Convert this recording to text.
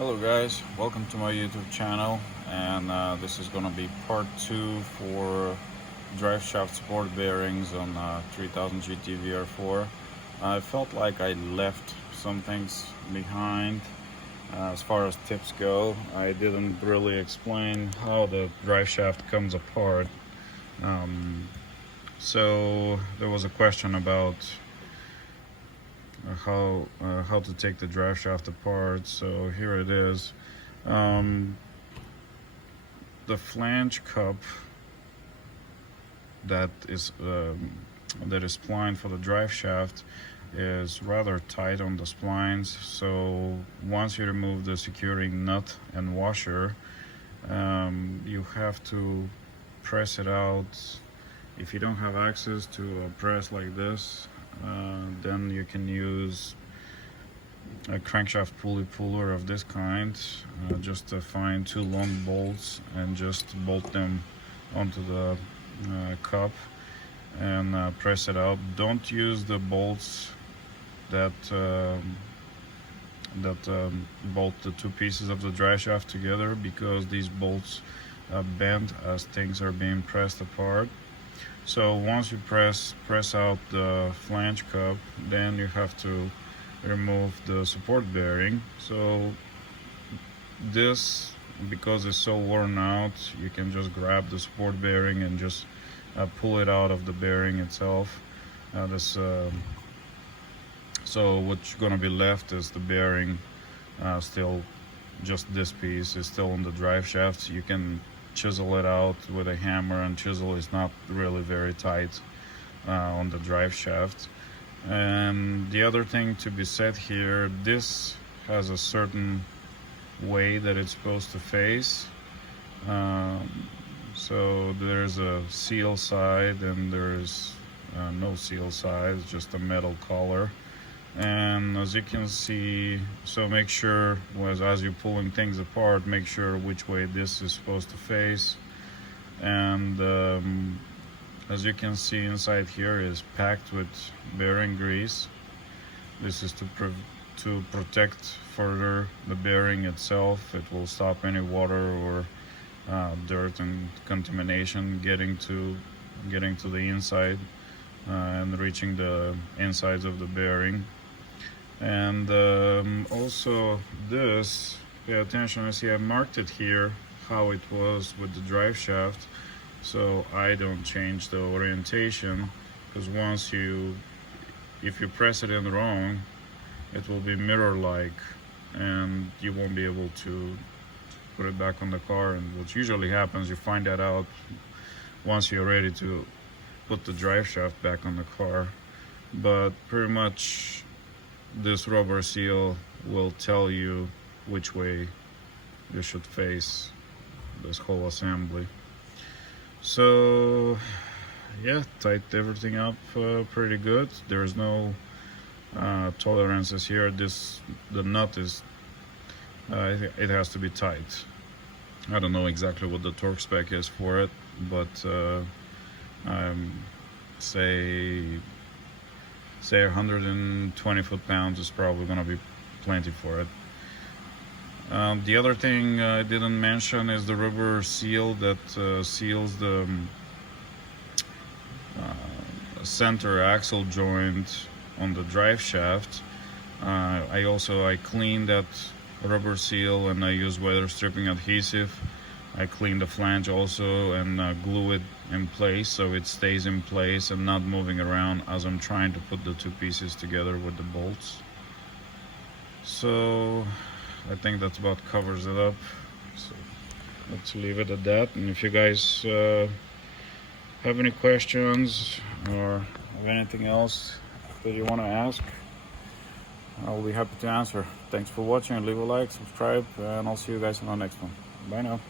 Hello guys, welcome to my YouTube channel, and this is gonna be part 2 for drive shaft support bearings on 3000 GT vr4. I felt like I left some things behind as far as tips go. I didn't really explain how the drive shaft comes apart. So there was a question about how to take the drive shaft apart. So here it is. The flange cup that is splined for the drive shaft is rather tight on the splines. So once you remove the securing nut and washer, you have to press it out. If you don't have access to a press like this, then you can use a crankshaft pulley puller of this kind. Just to find 2 long bolts and just bolt them onto the cup and press it out. Don't use the bolts that bolt the 2 pieces of the drive shaft together, because these bolts bend as things are being pressed apart. So once you press out the flange cup, then you have to remove the support bearing. So this, because it's so worn out, you can just grab the support bearing and just pull it out of the bearing itself. So what's going to be left is the bearing. Still, just this piece is still on the drive shaft. You can chisel it out with a hammer, and chisel is not really very tight on the drive shaft. And the other thing to be said here, this has a certain way that it's supposed to face. So there's a seal side and there's no seal side, it's just a metal collar. And as you can see, so make sure as you're pulling things apart, make sure which way this is supposed to face. And as you can see, inside here is packed with bearing grease. This is to protect further the bearing itself. It will stop any water or dirt and contamination getting to the inside and reaching the insides of the bearing. And also this, pay attention, I see I marked it here how it was with the drive shaft, so I don't change the orientation, because if you press it in wrong, it will be mirror-like and you won't be able to put it back on the car. And what usually happens, you find that out once you're ready to put the drive shaft back on the car. But pretty much this rubber seal will tell you which way you should face this whole assembly. So yeah, tight everything up pretty good. There's no tolerances here. The nut is it has to be tight. I don't know exactly what the torque spec is for it, but say 120 foot-pounds is probably going to be plenty for it. The other thing I didn't mention is the rubber seal that seals the center axle joint on the drive shaft. I cleaned that rubber seal and I use weather stripping adhesive. I clean the flange also and glue it in place so it stays in place and not moving around as I'm trying to put the 2 pieces together with the bolts. So I think that about covers it up. So let's leave it at that. And if you guys have any questions or have anything else that you want to ask, I'll be happy to answer. Thanks for watching. Leave a like, subscribe, and I'll see you guys in the next one. Bye now.